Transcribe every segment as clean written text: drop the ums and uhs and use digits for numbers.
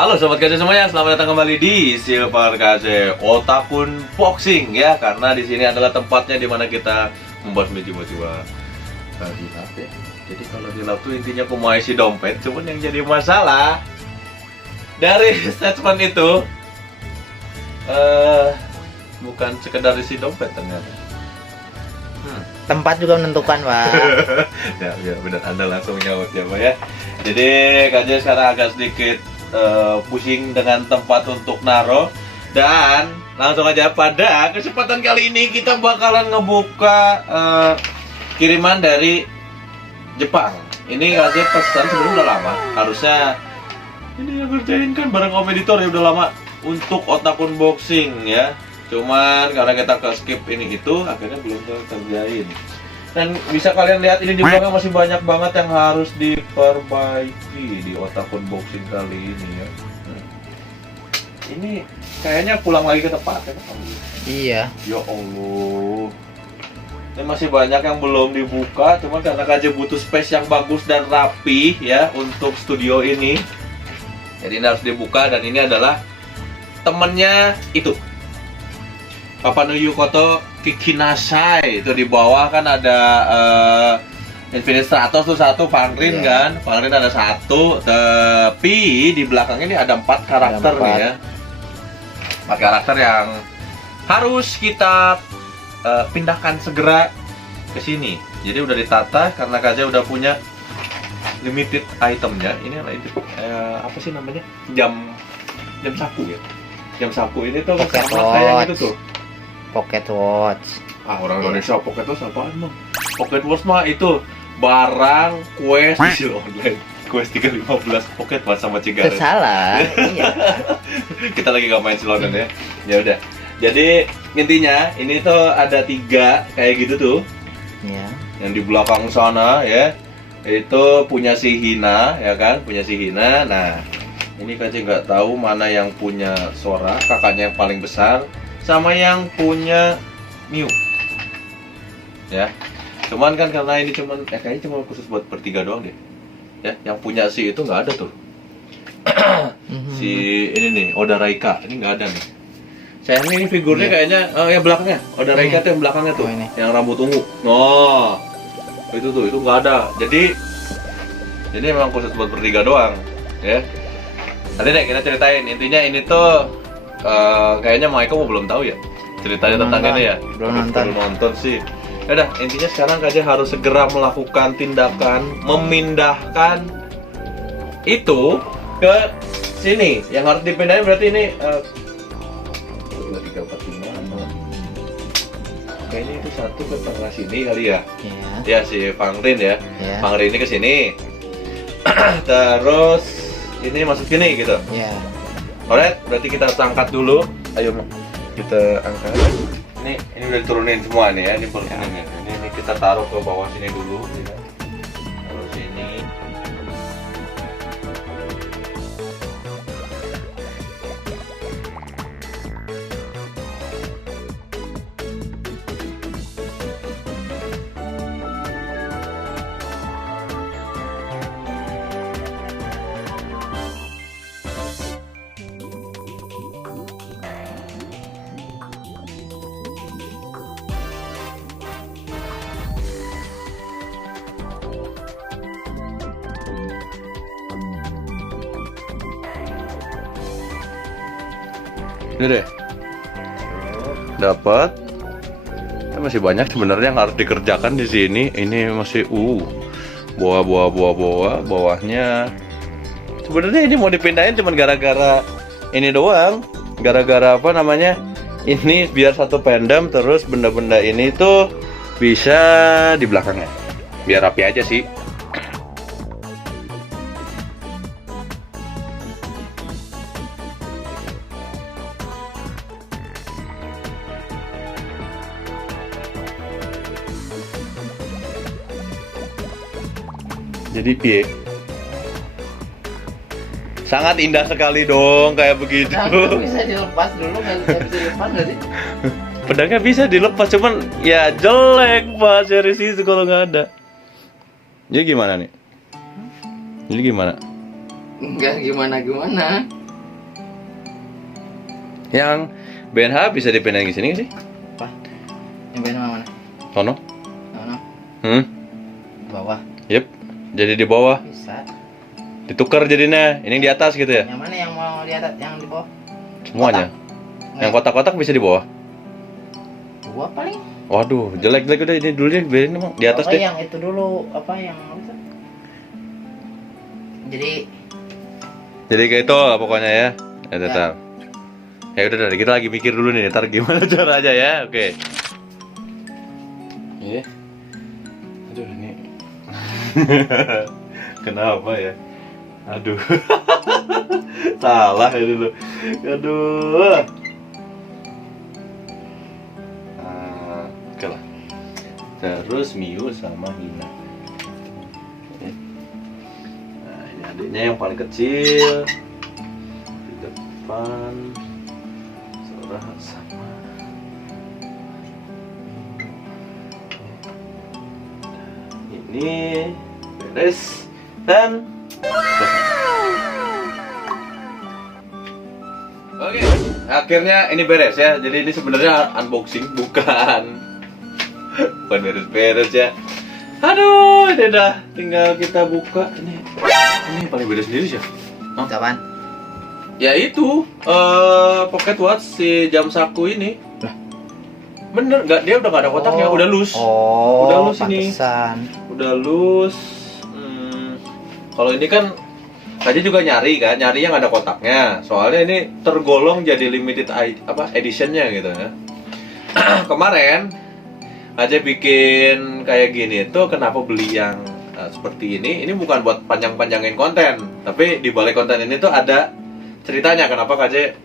Halo Sobat KC semuanya, selamat datang kembali di Silver KC Otakun Boxing ya. Karena di sini adalah tempatnya di mana kita membahas jiwa-jiwa hilaf ya. Jadi kalau hilaf tuh intinya aku mau isi dompet, cuman yang jadi masalah dari statement itu bukan sekedar isi dompet ternyata. Tempat juga menentukan, Pak. Ya benar, Anda langsung nyaut ya Pak ya. Jadi KC sekarang agak sedikit pusing dengan tempat untuk naro, dan langsung aja pada kesempatan kali ini kita bakalan ngebuka kiriman dari Jepang. Ini kasih pesan sebenarnya udah lama, harusnya ini yang ngerjain kan bareng Om Editor ya, udah lama untuk Otakun Boxing ya. Cuman karena kita ke skip ini itu akhirnya belum terkerjain. Dan bisa kalian lihat ini di belakang masih banyak banget yang harus diperbaiki di Otakun Boxing kali ini ya. Ini kayaknya pulang lagi ke tempatnya kan? Iya. Ya Allah. Ini masih banyak yang belum dibuka, cuman karena KJ butuh space yang bagus dan rapi ya untuk studio ini. Jadi ini harus dibuka, dan ini adalah temennya itu. Papa no Yukoto Kikinasai. Itu di bawah kan ada Infinite Stratos tuh satu, Fangrin kan. Fangrin ada satu, tapi di belakang ini ada 4 karakter nih ya. 4 karakter yang harus kita pindahkan segera ke sini. Jadi udah ditata karena KJ udah punya limited itemnya. Ini apa sih namanya? Jam saku ya. Jam saku ini tuh sama kayak gitu tuh. Pocket Watch. Orang Indonesia Pocket Watch apaan emang? Pocket Watch mah itu barang quest di online. Quest 315 Pocket Watch sama Cigaret. Salah. Iya. Kita lagi gak main Silonan ya. Ya udah. Jadi intinya ini tuh ada 3 kayak gitu tuh. Iya. Yang di belakang sana ya. Itu punya si Hina ya kan, punya si Hina. Nah, ini KJ nggak tahu mana yang punya Sora, kakaknya yang paling besar, sama yang punya Miu. Ya. Cuman kan karena ini kayaknya cuma khusus buat bertiga doang deh. Ya, yang punya si itu nggak ada tuh. Si ini nih, Oda Raika, ini nggak ada nih. Sayangnya ini figurnya kayaknya yang belakangnya, Oda Raika tuh yang belakangnya tuh, yang rambut ungu. Oh. Itu nggak ada. Jadi memang khusus buat bertiga doang, ya. Nanti deh kita ceritain. Intinya ini tuh kayaknya Michael belum tahu ya ceritanya tentang ini ya. Belum nonton sih. Udah, intinya sekarang aja harus segera melakukan tindakan memindahkan itu ke sini. Yang harus dipindahin berarti ini 3, 4, 5. Kayaknya itu satu ke tengah sini kali ya. Ya si Fangrin ya. Fangrin ini ke sini. Terus ini masuk sini gitu. Iya. Alright, berarti kita harus angkat dulu. Ayo kita angkat. Ini udah diturunin semua nih ya. Ini turunin. Ini kita taruh ke bawah sini dulu. Ya. Taruh sini. Ini deh, dapat. Masih banyak sebenarnya yang harus dikerjakan di sini. Ini masih bawahnya. Sebenarnya ini mau dipindahin cuman gara-gara ini doang. Gara-gara apa namanya? Ini biar satu pendam, terus benda-benda ini tuh bisa di belakangnya. Biar rapi aja sih. Jadi piye? Sangat indah sekali dong kayak begitu. Nah, bisa dilepas dulu, nggak bisa dilepas nggak sih? Pedangnya bisa dilepas, cuman ya jelek Pak series itu kalau nggak ada. Jadi gimana nih? Jadi gimana? Enggak gimana-gimana. Yang BNH bisa dipindahin ke sini nggak sih? Apa? Yang benar mana? Sono? Mana? Bawah. Yep. Jadi di bawah. Bisa. Ditukar jadinya. Ini yang di atas gitu ya? Yang mana yang mau di atas, yang di bawah? Semuanya. Yang kotak-kotak bisa di bawah. Dua paling. Waduh, jelek-jelek udah ini dulu deh, biarin emang di atas Bawah deh. yang itu dulu apa yang itu? Jadi Jadi kayak itu lah pokoknya ya. Ya tetap. Ya udah, kita lagi mikir dulu nih, ntar gimana caranya ya. Oke. Iya. Aduh ini. Kenapa ya? Aduh. Salah ini loh. Aduh. Oke lah. Terus Miu sama Hina. Nah, ini adiknya yang paling kecil di depan. Sora sama ini beres dan Oke, akhirnya ini beres ya. Jadi ini sebenarnya unboxing bukan beres-beres ya. Aduh, ini udah tinggal kita buka ini paling beres sendiri sih. kapan? Ya itu Pocket Watch si jam saku ini. Lah. Bener nggak, dia udah nggak ada kotaknya, udah loose. Oh, Udah loose ini. pantesan. Udah loose. Kalau ini kan Kaji juga nyari yang ada kotaknya. Soalnya ini tergolong jadi limited editionnya gitu ya. Kemarin aja bikin kayak gini tuh, kenapa beli yang seperti ini? Ini bukan buat panjang-panjangin konten, tapi di balik konten ini tuh ada ceritanya kenapa KJ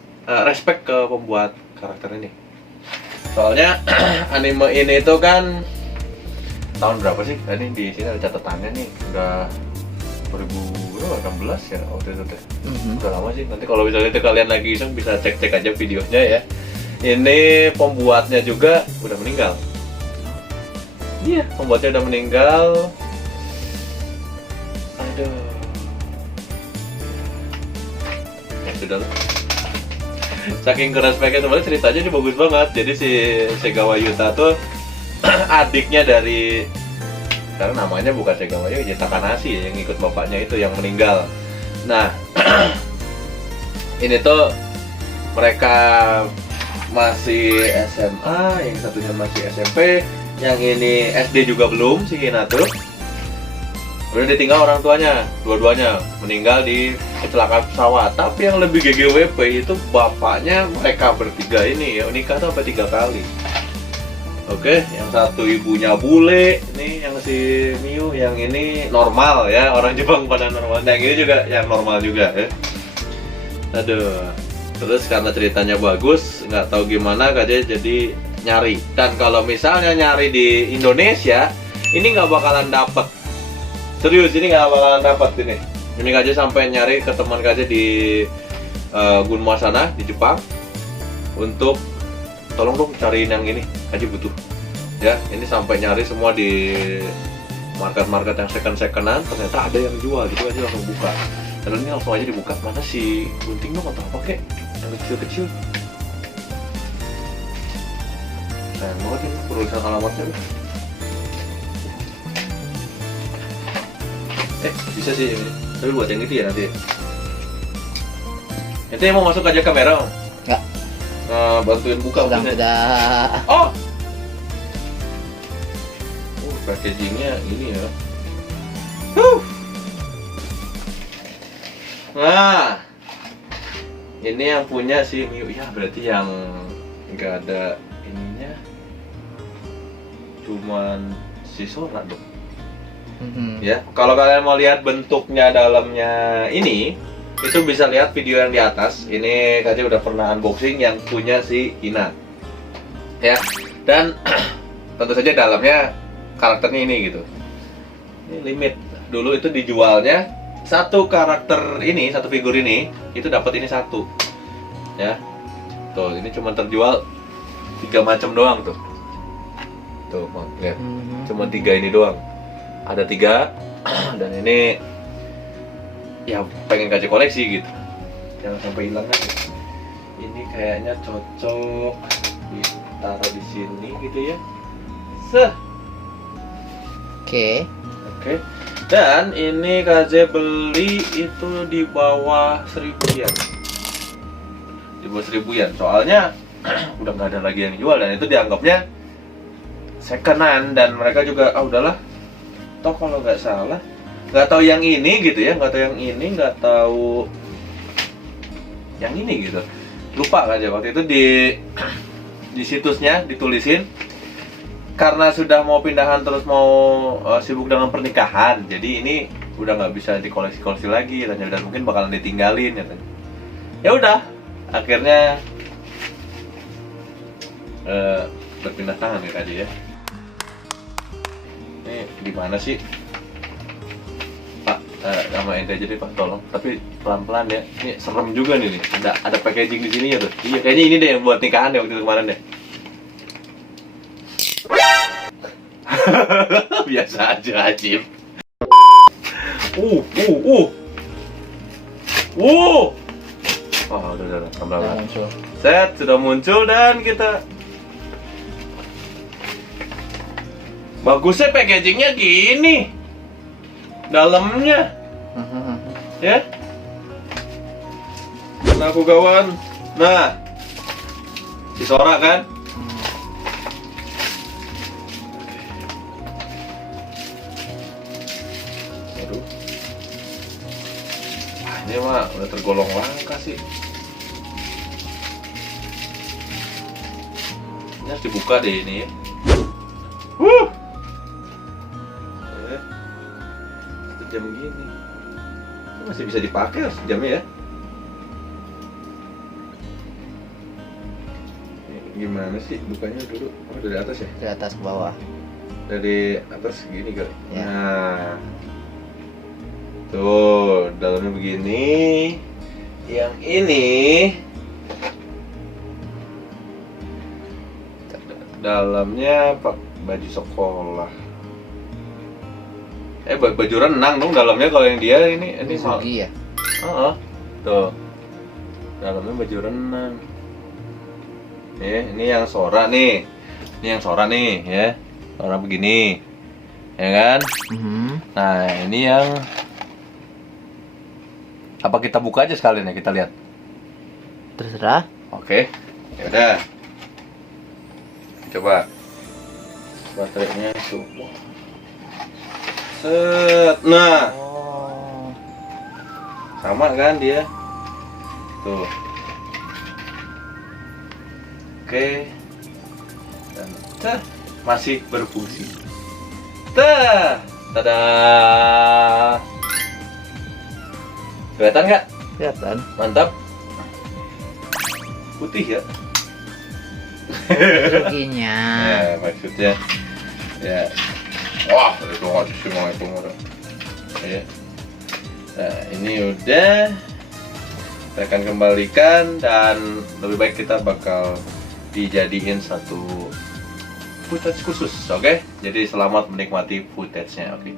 respect ke pembuat karakter ini. Soalnya anime ini tuh kan tahun berapa sih? Ini di sini ada catatannya nih, udah 2016 ya waktu itu teh. Udah lama sih. Nanti kalau misalnya itu kalian lagi iseng bisa cek-cek aja videonya ya. Ini pembuatnya juga udah meninggal. Iya, pembuatnya udah meninggal. Aduh. Ya sudah lah. Saking kerespeknya sebenarnya ceritanya ini bagus banget. Jadi si Segawa Yuta tuh adiknya dari, karena namanya bukan Segawa Yuta, Takanashi yang ikut bapaknya itu yang meninggal. Nah, ini tuh mereka masih SMA, yang satunya masih SMP, yang ini SD juga belum, si Hinata. Udah ditinggal orang tuanya, dua-duanya meninggal di kecelakaan pesawat. Tapi yang lebih GGWP itu bapaknya mereka bertiga ini ya, nikah sampai 3 kali. Oke, yang satu ibunya bule, ini yang si Miu, yang ini normal ya, orang Jepang pada normal. Nah, yang ini juga yang normal juga ya. Aduh, terus karena ceritanya bagus, nggak tahu gimana KJ jadi nyari. Dan kalau misalnya nyari di Indonesia, ini nggak bakalan dapet. Serius, ini nggak bakalan dapat ini. Ini KJ sampai nyari ke teman KJ di Gunma sana di Jepang untuk tolong dong cariin yang ini, KJ butuh. Ya, ini sampai nyari semua di market-market yang second-secondan, ternyata ada yang jual gitu, KJ langsung buka. Dan ini langsung aja dibuka. Mana si gunting dong atau apa kek? Yang kecil-kecil. Sayang banget ini perusahaan alamatnya. Bisa sih ini. Tapi buat yang itu ya nanti. Nanti mau masuk aja kamera? Enggak. Nah, bantuin buka Sedang mungkin. tidak. Oh. Packagingnya ini ya. Nah, ini yang punya si Miu ya, berarti yang nggak ada ininya, cuman si Sora dong. Ya, kalau kalian mau lihat bentuknya dalamnya ini, itu bisa lihat video yang di atas. Ini KJ udah pernah unboxing yang punya si Hina. Ya, dan tentu saja dalamnya karakternya ini gitu. Ini limit. Dulu itu dijualnya satu karakter ini, satu figur ini, itu dapat ini satu. Ya. Tuh, ini cuma terjual 3 macam doang tuh. Tuh, lihat. Cuma 3 ini doang. Ada 3 dan ini ya pengen kasih koleksi gitu, jangan sampai hilang aja. Ini kayaknya cocok ditaruh di sini gitu ya. Seh. Oke. Oke. Dan ini KJ beli itu di bawah 1.000 yen. Di bawah 1.000 yen. Soalnya udah nggak ada lagi yang jual dan itu dianggapnya secondan dan mereka juga udahlah. Toh kalau nggak salah, nggak tahu yang ini gitu ya, nggak tahu yang ini, nggak tahu yang ini gitu. Lupa aja waktu itu di situsnya ditulisin karena sudah mau pindahan terus mau sibuk dengan pernikahan, jadi ini udah nggak bisa dikoleksi-koleksi lagi katanya, dan mungkin bakalan ditinggalin katanya. Ya udah, akhirnya berpindah tangan ya tadi ya. Ini di mana sih Pak? Sama ente aja deh Pak, tolong. Tapi pelan-pelan ya. Ini serem juga nih. Ada packaging di sini ya tuh. Iya, kayaknya ini deh yang buat nikahan deh waktu itu kemarin deh. Biasa aja, Ajib. Oh, udah, pelan-pelan. Muncul. Set, sudah muncul dan kita bagusnya packagingnya gini. Dalamnya ya. Nah, aku kawan. Nah, disorak kan? Aduh. Wah, ini mah udah tergolong langka sih. Ini harus dibuka deh ini ya. Jam gini ini masih bisa dipakai harus jamnya ya. Ini gimana sih bukanya dulu? Oh, dari atas ya? Dari atas ke bawah. Dari atas gini kali. Ya. Nah, tuh dalamnya begini. Yang ini dalamnya baju sekolah. Baju renang dong dalamnya kalau yang dia ini Sugi ya? Tuh. Dalamnya baju renang. Ini yang Sora nih. Ini yang Sora nih, ya. Sora begini. Ya kan? Nah, ini yang apa kita buka aja sekalian ya, kita lihat. Terserah. Oke. Ya udah. Coba. Baterainya itu. Set. Nah, Oh. sama kan dia. Tuh. Oke. Dan masih berfungsi. Tada. Kelihatan nggak? Kelihatan. Mantap. Putih ya. Suginya. Ya, maksudnya ya. Wah, itu nggak semua itu udah. Ya. Nah, ini udah. Kita akan kembalikan dan lebih baik kita bakal dijadiin satu footage khusus, oke? Jadi selamat menikmati footage-nya, oke?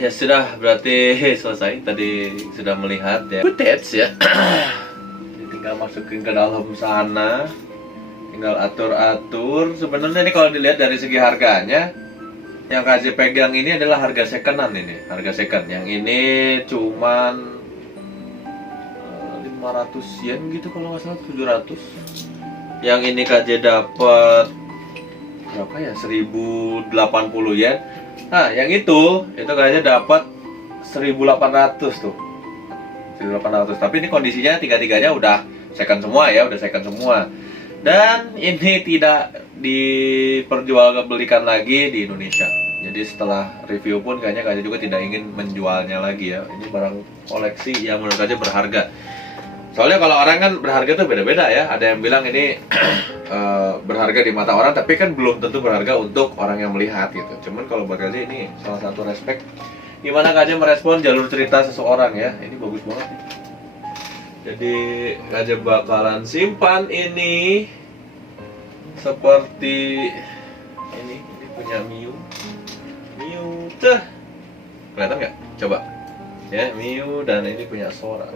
Ya sudah, berarti selesai. Tadi sudah melihat ya footage ya. Tinggal masukin ke dalam sana, tinggal atur-atur. Sebenarnya ini kalau dilihat dari segi harganya Yang KJ pegang ini adalah harga secondan ini, harga second. Yang ini cuman 500 yen gitu kalau nggak salah, 700. Yang ini KJ dapat berapa ya? 1080 yen. Nah, yang itu KJ dapat 1800 tuh. 1800. Tapi ini kondisinya tiga-tiganya udah second semua ya, udah second semua. Dan ini tidak diperjualbelikan lagi di Indonesia. Jadi setelah review pun kayaknya KJ juga tidak ingin menjualnya lagi ya. Ini barang koleksi yang menurut KJ berharga. Soalnya kalau orang kan berharga tuh beda-beda ya. Ada yang bilang ini berharga di mata orang, tapi kan belum tentu berharga untuk orang yang melihat gitu. Cuman kalau buat KJ ini salah satu respect. Gimana KJ merespon jalur cerita seseorang ya. Ini bagus banget nih. Jadi KJ bakalan simpan ini seperti ini punya Miu tuh, kelihatan nggak? Coba ya, Miu, dan ini punya Sora.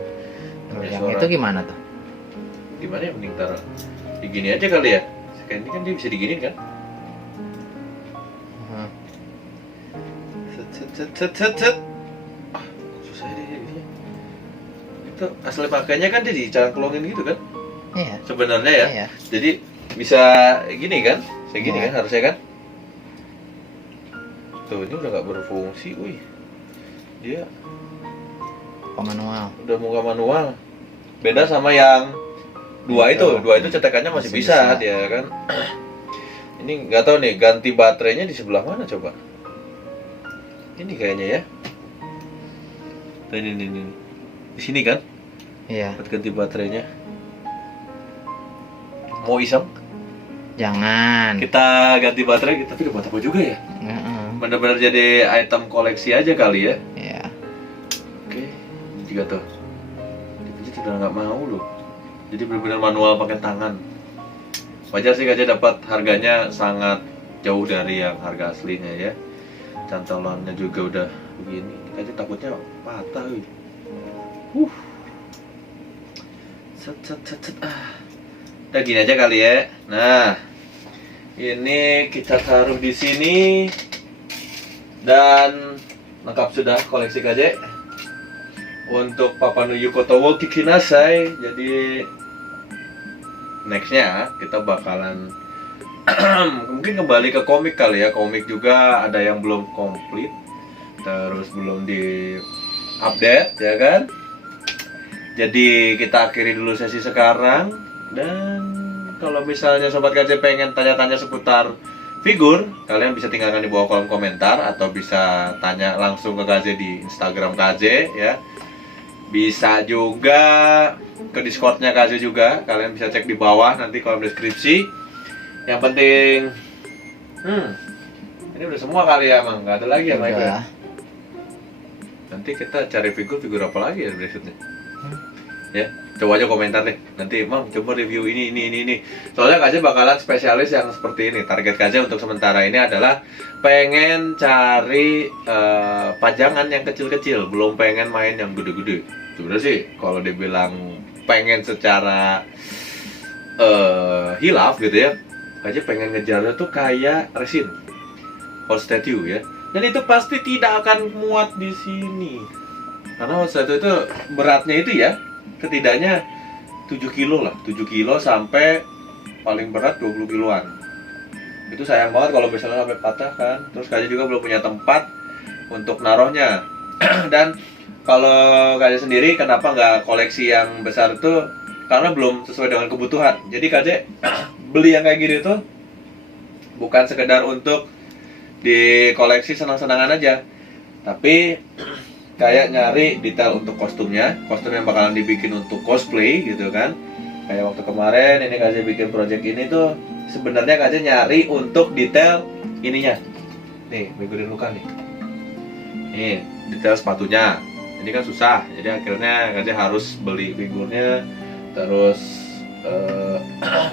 Yang itu gimana tuh? Gimana ya, mending taruh digini aja kali ya. Sekarang ini kan dia bisa diginin kan? Set. Susah deh ini. Itu asli pakainya kan dia dicangklongin gitu kan? Iya. Sebenarnya ya. Iya. Jadi bisa gini kan? Segini Iya. kan harusnya kan? Tuh, ini udah nggak berfungsi, wih. Dia Manual. udah muka manual. Beda sama yang dua itu cetakannya masih bisa dia kan. Ini nggak tahu nih ganti baterainya di sebelah mana coba. Ini kayaknya ya. Tuh, ini. Di sini kan? Iya. Buat ganti baterainya. Mau iseng? Jangan. Kita ganti baterai, tapi udah buat apa juga ya? Bener-bener jadi item koleksi aja kali ya. Iya. Oke, juga tuh. Dipencet udah nggak mau loh. Jadi bener-bener manual pakai tangan. Wajar sih KJ dapat harganya sangat jauh dari yang harga aslinya ya. Cantolannya juga udah begini. KJ takutnya patah. Set. Udah gini aja kali ya. Nah, ini kita taruh di sini. Dan lengkap sudah koleksi KJ untuk Papa no Yukoto wo Kikinasai. Jadi nextnya kita bakalan mungkin kembali ke komik kali ya. Komik juga ada yang belum komplit, terus belum di update ya kan. Jadi kita akhiri dulu sesi sekarang. Dan kalau misalnya Sobat KJ pengen tanya-tanya seputar figur, kalian bisa tinggalkan di bawah kolom komentar atau bisa tanya langsung ke KJ di Instagram KJ ya. Bisa juga ke Discordnya KJ juga, kalian bisa cek di bawah nanti kolom deskripsi. Yang penting, ini udah semua kali ya, Mang. Nggak ada lagi ya, Mike? Nanti kita cari figur apa lagi ya berikutnya? Ya, coba aja komentar deh. Nanti, Mang, coba review ini. Soalnya KJ bakalan spesialis yang seperti ini. Target KJ untuk sementara ini adalah pengen cari pajangan yang kecil-kecil, belum pengen main yang gede-gede. Sebenarnya sih, kalau dibilang pengen secara hilaf gitu ya, KJ pengen ngejarnya tuh kayak resin, hot statue ya. Dan itu pasti tidak akan muat di sini, karena hot statue itu beratnya itu ya, setidaknya 7 kilo lah, 7 kilo sampai paling berat 20 kiloan. Itu sayang banget kalau misalnya sampai patah kan. Terus KJ juga belum punya tempat untuk naruhnya. Dan kalau KJ sendiri kenapa nggak koleksi yang besar itu, karena belum sesuai dengan kebutuhan. Jadi KJ beli yang kayak gini tuh bukan sekedar untuk dikoleksi senang-senangan aja, tapi kayak nyari detail untuk kostumnya, kostum yang bakalan dibikin untuk cosplay gitu kan. Kayak waktu kemarin ini KJ bikin project ini tuh sebenarnya KJ nyari untuk detail ininya. Nih, figurin Luka nih. Nih, detail sepatunya. Ini kan susah, jadi akhirnya KJ harus beli figurnya terus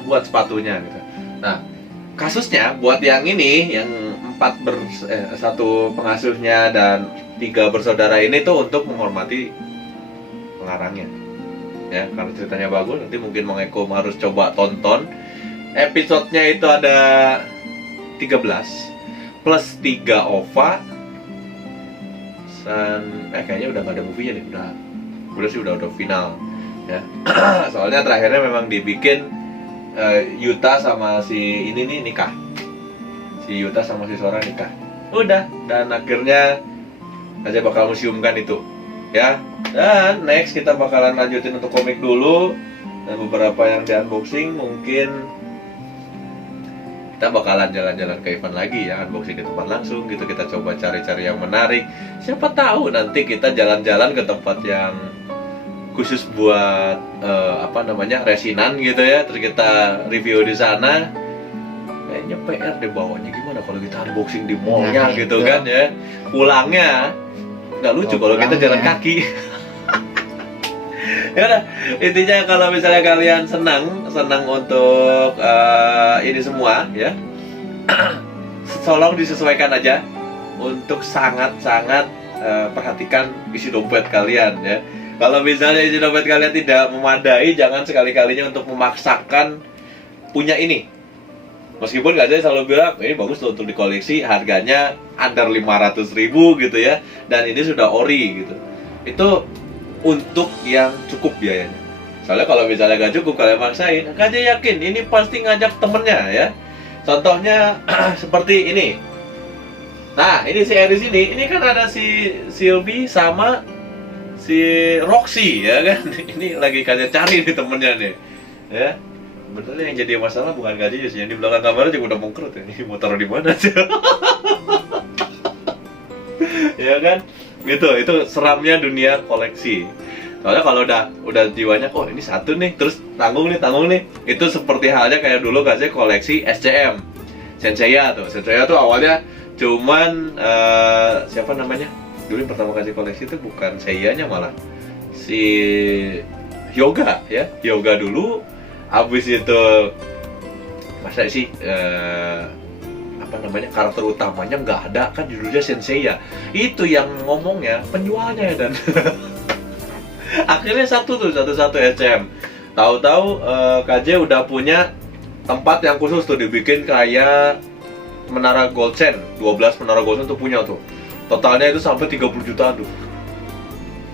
buat sepatunya gitu. Nah, kasusnya buat yang ini yang 1 pengasuhnya dan 3 bersaudara ini tuh untuk menghormati pengarangnya ya, karena ceritanya bagus. Nanti mungkin Mang Eko harus coba tonton episodenya, itu ada 13. plus 3 OVA dan kayaknya udah gak ada movie-nya nih, udah sih udah final ya. Soalnya terakhirnya memang dibikin Yuta sama si ini nih nikah, si Yuta sama si Sora nikah, udah, dan akhirnya aja bakal museumkan itu ya. Dan next kita bakalan lanjutin untuk komik dulu, dan beberapa yang di unboxing mungkin kita bakalan jalan-jalan ke event lagi ya, unboxing di tempat langsung gitu. Kita coba cari-cari yang menarik. Siapa tahu nanti kita jalan-jalan ke tempat yang khusus buat resinan gitu ya. Terus kita review di sana. Kayaknya PR deh bawanya, gimana kalau kita unboxing di mallnya gitu kan ya. Pulangnya nggak lucu kalau kita jalan kaki. Ya udah, intinya kalau misalnya kalian senang untuk ini semua ya, tolong disesuaikan aja untuk sangat-sangat perhatikan isi dompet kalian ya. Kalau misalnya isi dompet kalian tidak memadai, jangan sekali-kalinya untuk memaksakan punya ini. Meskipun Gaza selalu bilang ini bagus loh untuk dikoleksi, harganya under 500.000 gitu ya, dan ini sudah ori gitu. Itu untuk yang cukup biayanya. Soalnya kalau misalnya gak cukup, kalian maksain, Gaza yakin ini pasti ngajak temennya ya. Contohnya seperti ini. Nah, ini si Aries ini kan ada si Sylvie sama si Roxy ya kan. Ini lagi Gaza cari nih temennya nih ya. Sebetulnya yang jadi masalah bukan Gaza sih, yang di belakang kamera juga udah mongkrut ya. Ini mau taruh di mana sih? Ya kan? Gitu, itu seramnya dunia koleksi. Soalnya kalau udah jiwanya, oh ini satu nih, terus tanggung nih, itu seperti halnya kayak dulu Gaza koleksi SCM, Senseiya tuh awalnya cuman siapa namanya? Dulu yang pertama kali koleksi itu bukan Seiya-nya, malah si Hyuga ya, Hyuga dulu. Habis itu masa sih karakter utamanya nggak ada kan, judulnya Senseiya. Itu yang ngomongnya penjualnya dan akhirnya satu SCM. Tahu-tahu KJ udah punya tempat yang khusus tuh, dibikin kayak menara gold chain, 12 menara gold chain tuh punya tuh. Totalnya itu sampai 30 juta tuh.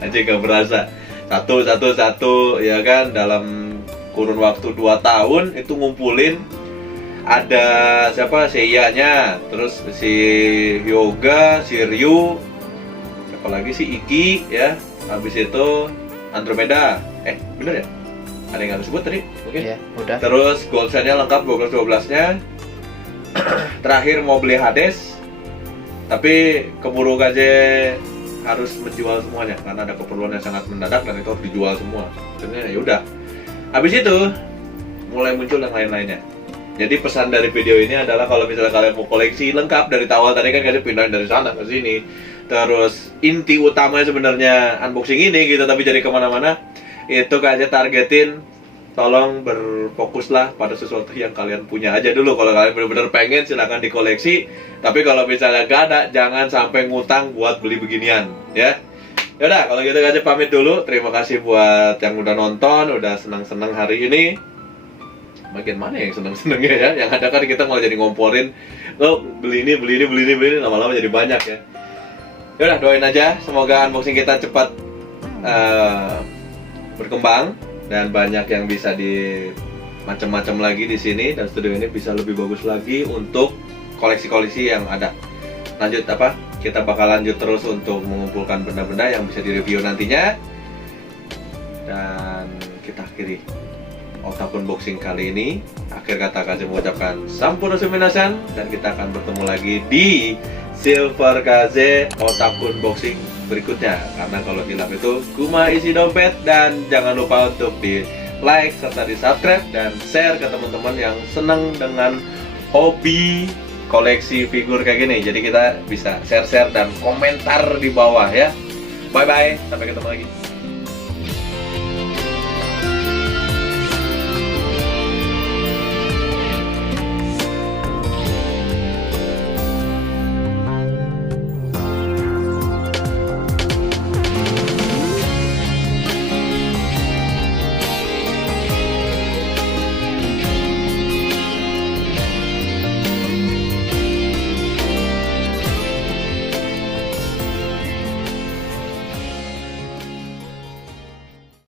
Aja gak berasa. Satu ya kan, dalam kurun waktu 2 tahun itu ngumpulin. Ada siapa, Seiya-nya, terus si Hyuga, si Ryu, siapa lagi si Iki ya. Habis itu Andromeda. Bener ya? Ada yang harus sebut tadi? Mungkin. Iya, udah. Terus gold chain-nya lengkap 12-12-nya. Terakhir mau beli Hades, tapi keburu aja harus menjual semuanya karena ada keperluan yang sangat mendadak dan itu harus dijual semua. Akhirnya ya udah. Habis itu mulai muncul yang lain-lainnya. Jadi pesan dari video ini adalah kalau misalnya kalian mau koleksi lengkap dari awal, tadi kan kalian pindahin dari sana ke sini. Terus inti utamanya sebenarnya unboxing ini gitu, tapi jadi kemana-mana. Itu kalian targetin, tolong berfokuslah pada sesuatu yang kalian punya aja dulu. Kalau kalian benar-benar pengen, silakan dikoleksi. Tapi kalau misalnya gak ada, jangan sampai ngutang buat beli beginian ya. Yaudah, kalau gitu aja pamit dulu. Terima kasih buat yang udah nonton, udah senang-senang hari ini. Bagian mana yang seneng-senengnya ya? Yang ada kan kita malah jadi ngomporin, lo beli ini, lama-lama jadi banyak ya. Yaudah, doain aja semoga unboxing kita cepat berkembang dan banyak yang bisa di macam-macam lagi di sini, dan studio ini bisa lebih bagus lagi untuk koleksi-koleksi yang ada. Lanjut kita bakal lanjut terus untuk mengumpulkan benda-benda yang bisa direview nantinya. Dan kita akhiri Otaku Unboxing kali ini. Akhir kata Kaze mengucapkan Sampurasun Suminasan, dan kita akan bertemu lagi di Silver Kaze Otaku Unboxing berikutnya. Karena kalau hilang itu kuma isi dompet. Dan jangan lupa untuk di like serta di subscribe dan share ke teman-teman yang senang dengan hobi koleksi figur kayak gini. Jadi kita bisa share dan komentar di bawah ya. Bye bye, sampai ketemu lagi.